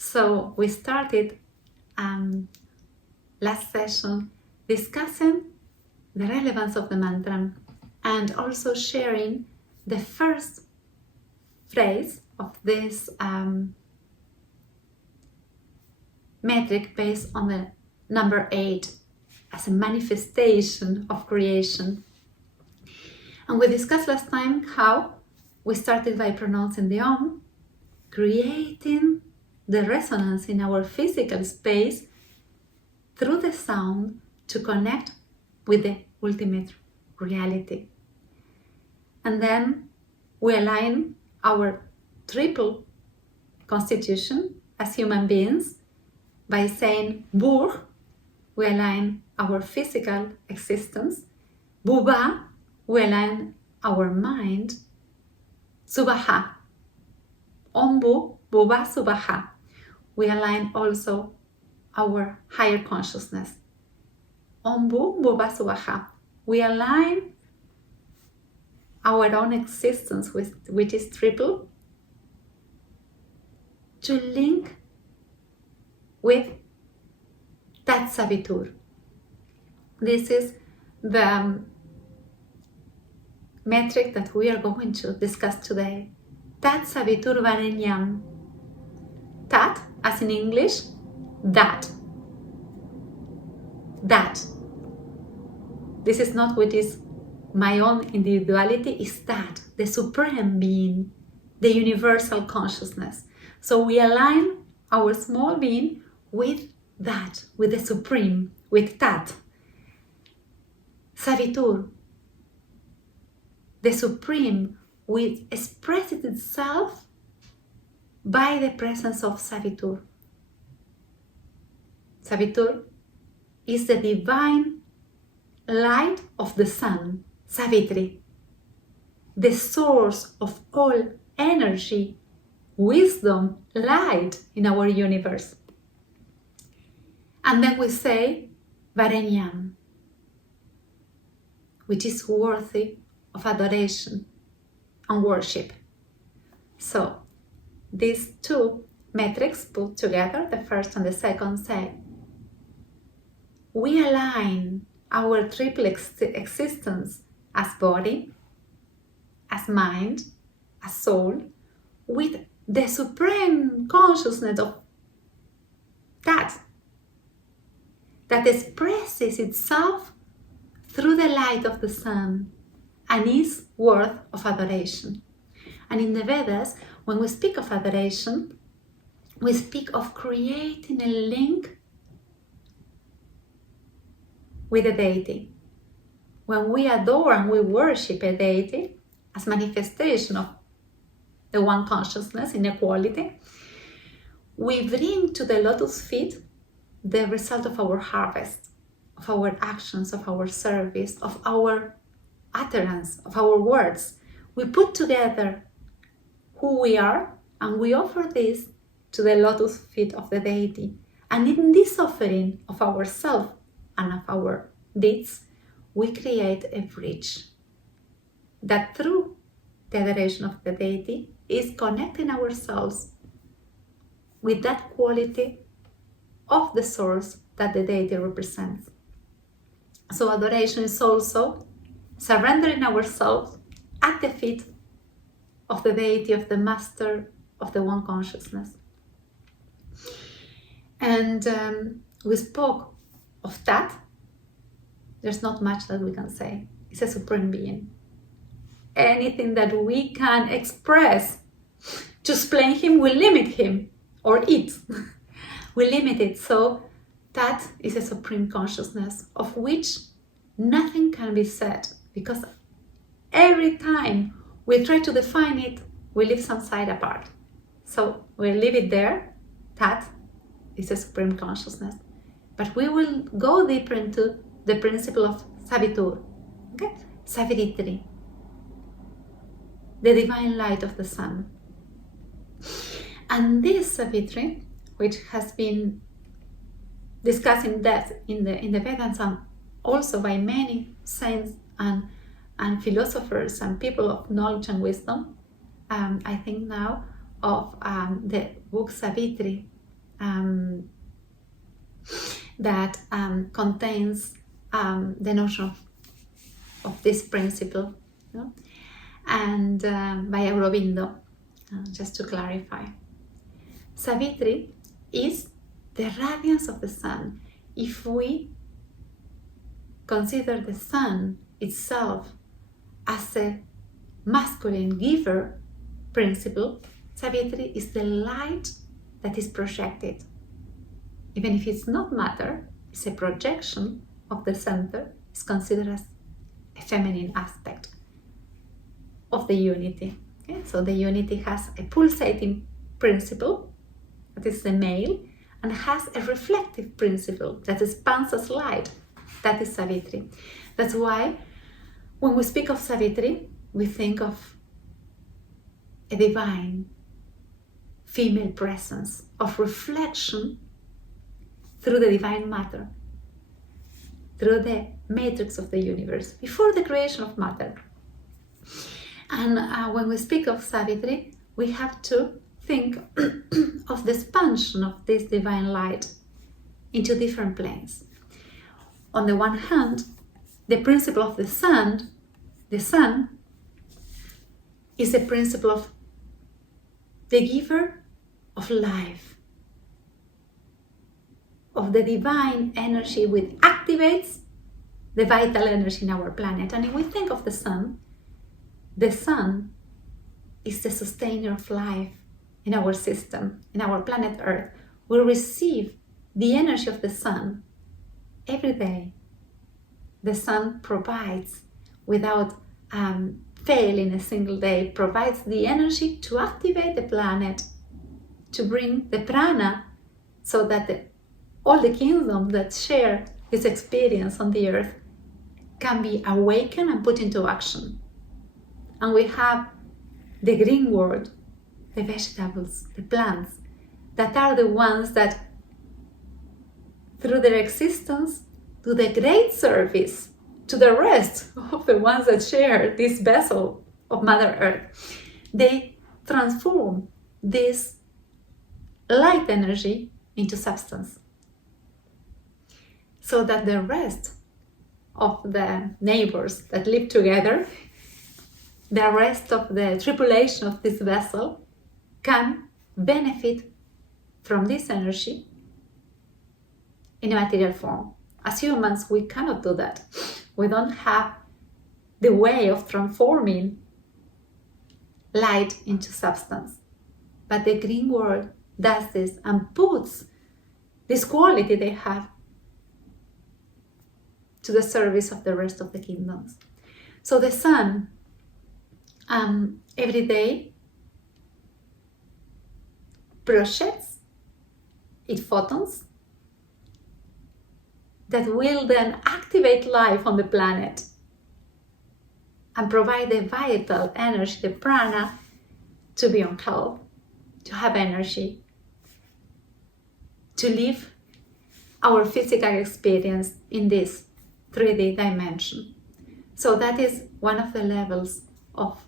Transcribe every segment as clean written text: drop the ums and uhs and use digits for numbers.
So we started last session discussing the relevance of the mantra and also sharing the first phrase of this metric based on the number 8 as a manifestation of creation. And we discussed last time how we started by pronouncing the Om, creating the resonance in our physical space through the sound to connect with the ultimate reality. And then we align our triple constitution as human beings by saying Bur, we align our physical existence. Buba, we align our mind. Subaha, Ombu, Buba, Subaha, we align also our higher consciousness. Ombu, Buba, Subaha, we align our own existence, which is triple, to link with Tat Savitur. This is the metric that we are going to discuss today. Tat Savitur Varenyam. Tat, as in English, that. That. This is not what is my own individuality, is that, the supreme being, the universal consciousness. So we align our small being with that, with the supreme, with Tat. Savitur, the supreme, which expresses itself by the presence of Savitur. Savitur is the divine light of the sun, Savitri, the source of all energy, wisdom, light in our universe. And then we say Varenyam, which is worthy of adoration and worship. So these two metrics put together, the first and the second, say we align our triple existence as body, as mind, as soul, with the supreme consciousness of that expresses itself through the light of the sun and is worth of adoration. And in the Vedas, when we speak of adoration, we speak of creating a link with a deity. When we adore and we worship a deity as manifestation of the one consciousness in equality, we bring to the lotus feet the result of our harvest, of our actions, of our service, of our utterance, of our words. We put together who we are and we offer this to the lotus feet of the deity. And in this offering of ourselves and of our deeds, we create a bridge that through the adoration of the deity is connecting ourselves with that quality of the source that the deity represents. So adoration is also surrendering ourselves at the feet of the deity, of the master, of the one consciousness. And we spoke of that. There's not much that we can say. It's a supreme being. Anything that we can express to explain him will limit him, or it. We limit it. So that is a supreme consciousness of which nothing can be said, because every time we try to define it, we leave some side apart. So we leave it there. That is a supreme consciousness. But we will go deeper into the principle of Savitur, okay? Savitri, the divine light of the sun. And this Savitri, which has been discussed in depth in the Vedas and also by many saints and philosophers and people of knowledge and wisdom, I think now of the book Savitri that contains the notion of this principle, you know? And by Aurobindo, just to clarify. Savitri is the radiance of the sun. If we consider the sun itself as a masculine giver principle, Savitri is the light that is projected. Even if it's not matter, it's a projection of the center, it's considered as a feminine aspect of the unity. Okay? So the unity has a pulsating principle, that is the male, and has a reflective principle that expands as light, that is Savitri. That's why when we speak of Savitri, we think of a divine female presence of reflection through the divine matter, through the matrix of the universe, before the creation of matter. And when we speak of Savitri, we have to think of the expansion of this divine light into different planes. On the one hand, the principle of the sun is the principle of the giver of life, of the divine energy which activates the vital energy in our planet. And if we think of the sun is the sustainer of life in our system, in our planet Earth. We receive the energy of the sun every day. The sun provides, without failing a single day, provides the energy to activate the planet, to bring the prana, so that all the kingdoms that share this experience on the earth can be awakened and put into action. And we have the green world, the vegetables, the plants, that are the ones that, through their existence, do the great service to the rest of the ones that share this vessel of Mother Earth. They transform this light energy into substance, so that the rest of the neighbors that live together, the rest of the tripulation of this vessel, can benefit from this energy in a material form. As humans, we cannot do that. We don't have the way of transforming light into substance. But the green world does this and puts this quality they have to the service of the rest of the kingdoms. So the sun, every day, projects its photons that will then activate life on the planet and provide the vital energy, the prana, to be on health, to have energy, to live our physical experience in this 3D dimension. So that is one of the levels of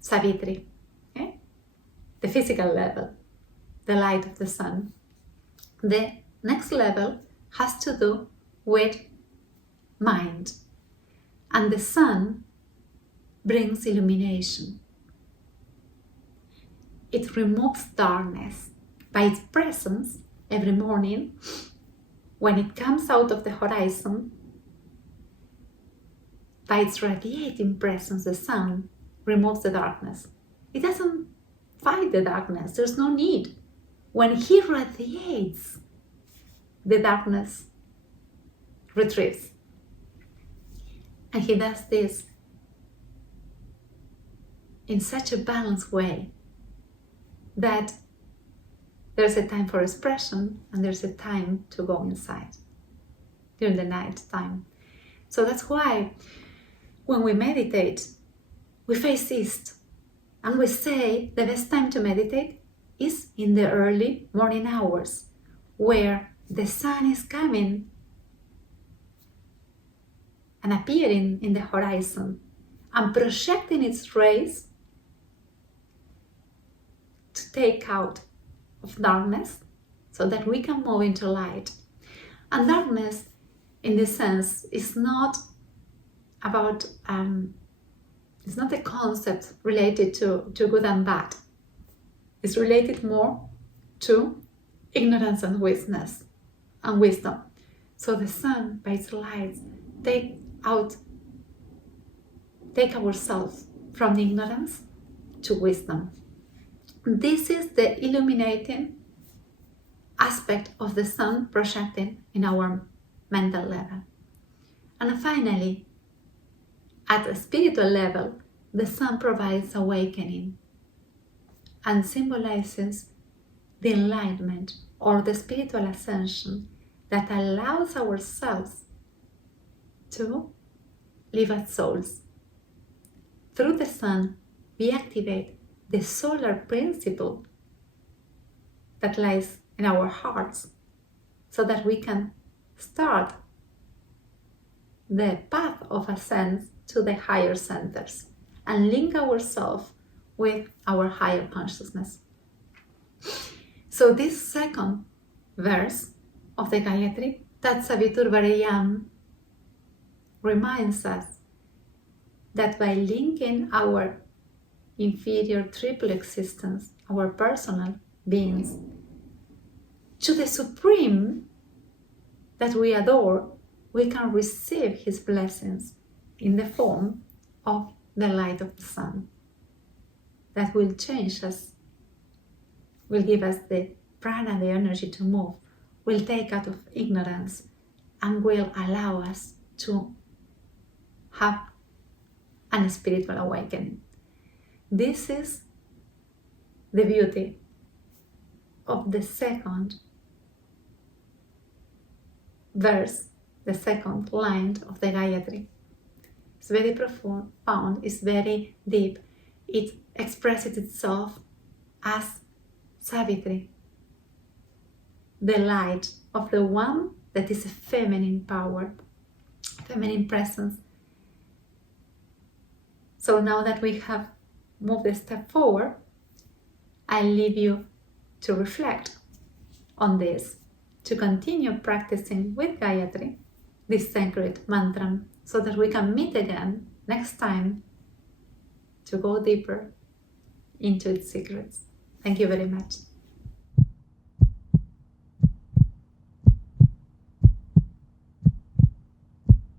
Savitri, okay? The physical level, the light of the sun. The next level has to do with mind. And the sun brings illumination. It removes darkness by its presence every morning. When it comes out of the horizon, by its radiating presence, the sun removes the darkness. It doesn't fight the darkness. There's no need. When he radiates, the darkness retrieves. And he does this in such a balanced way that there's a time for expression and there's a time to go inside during the night time. So that's why when we meditate, we face east and we say the best time to meditate is in the early morning hours, where the sun is coming and appearing in the horizon and projecting its rays to take out of darkness so that we can move into light. And darkness, in this sense, is not about, it's not a concept related to good and bad. It's related more to ignorance and wisdom. So the sun, by its light, take ourselves from the ignorance to wisdom. This is the illuminating aspect of the sun projecting in our mental level. And finally, at a spiritual level, the sun provides awakening and symbolizes the enlightenment or the spiritual ascension that allows ourselves to live as souls. Through the sun, we activate the solar principle that lies in our hearts so that we can start the path of ascent to the higher centers and link ourselves with our higher consciousness. So this second verse of the Gayatri, Tat Savitur Vareyam, reminds us that by linking our inferior triple existence, our personal beings, to the Supreme that we adore, we can receive His blessings in the form of the light of the sun that will change us, will give us the prana, the energy to move, will take out of ignorance, and will allow us to have a spiritual awakening. This is the beauty of the second verse, the second line of the Gayatri. It's very profound, it's very deep. It expresses itself as Savitri, the light of the one that is a feminine power, feminine presence. So now that we have moved a step forward, I leave you to reflect on this, to continue practicing with Gayatri, this sacred mantra, so that we can meet again next time to go deeper into its secrets. Thank you very much.